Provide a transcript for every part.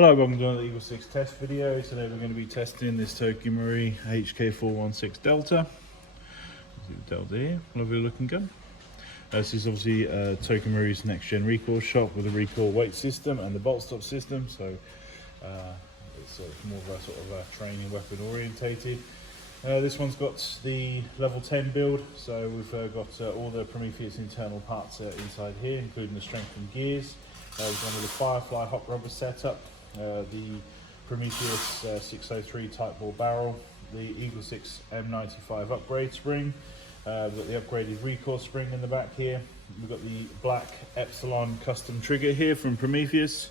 Hello, welcome to the EagleSix test video. Today we're going to be testing this Tokyo Marine HK416 Delta. Delta here, lovely looking gun. This is obviously Tokyo Marine's next gen recoil shot with a recoil weight system and the bolt stop system. So it's more of a sort of a training weapon orientated. This one's got the level 10 build, so we've got all the Prometheus internal parts inside here, including the strengthened gears. We've gone with the Firefly hot rubber setup, the Prometheus 603 tightbore barrel, the EagleSix M95 upgrade spring. We've got the upgraded recoil spring in the back here. We've got the black Epsilon custom trigger here from Prometheus.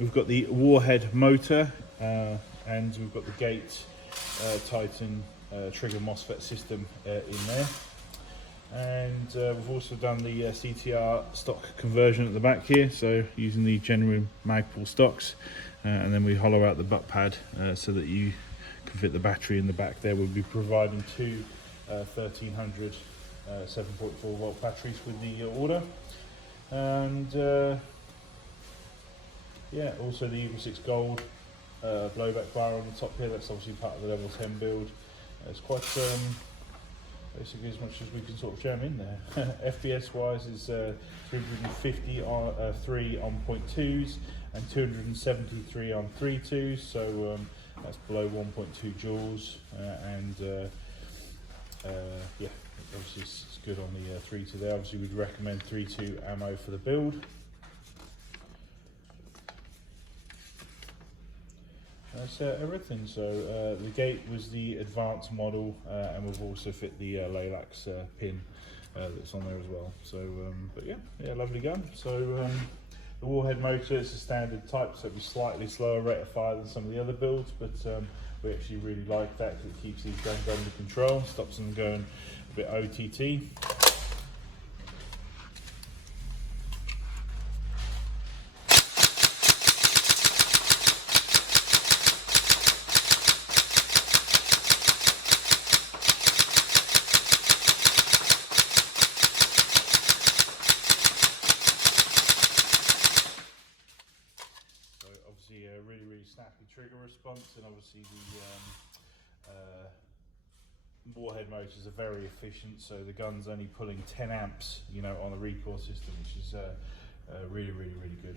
We've got the Warhead motor, and we've got the Gate Titan trigger MOSFET system in there. And we've also done the CTR stock conversion at the back here, so using the genuine Magpul stocks, and then we hollow out the butt pad so that you can fit the battery in the back there. We'll be providing two 1300 7.4 volt batteries with the order, and yeah, also the EagleSix Gold blowback bar on the top here. That's obviously part of the level 10 build. It's quite basically as much as we can sort of jam in there. FPS wise is 350 on 3 on 0.2s and 273 on 3.2s, so that's below 1.2 joules, and yeah, obviously it's good on the 3.2 there. Obviously we'd recommend 3.2 ammo for the build. That's everything. So the gate was the advanced model, and we've also fit the Lilacs pin that's on there as well. So but yeah, lovely gun. So the Warhead motor is a standard type, so it'll be slightly slower rate of fire than some of the other builds, but we actually really like that because it keeps these guns under control, stops them going a bit OTT. Obviously a really snappy trigger response, and obviously the Warhead motors are very efficient, so the gun's only pulling 10 amps, you know, on the recoil system, which is really good.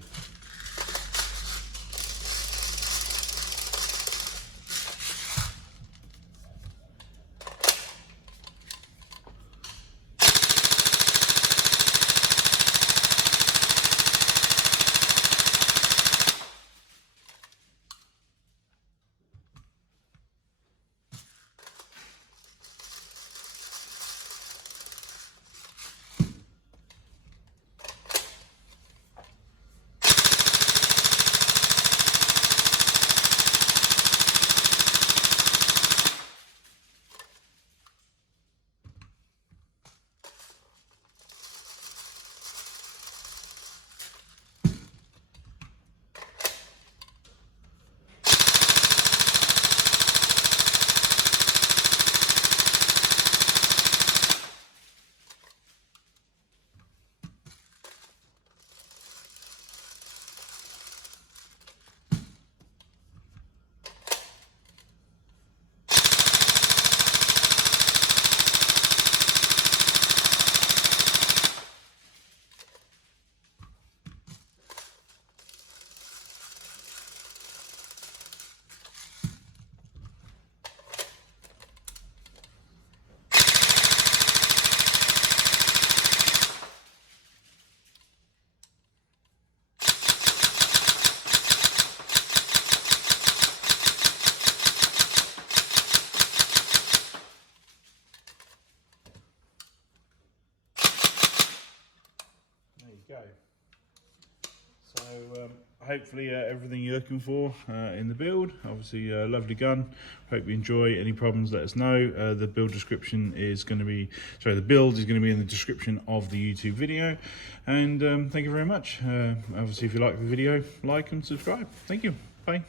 Go. So hopefully everything you're looking for in the build. Obviously a lovely gun. Hope you enjoy. Any problems, let us know. The build description is going to be, sorry, the build is going to be in the description of the YouTube video. And thank you very much. Obviously if you like the video, like and subscribe. Thank you. Bye.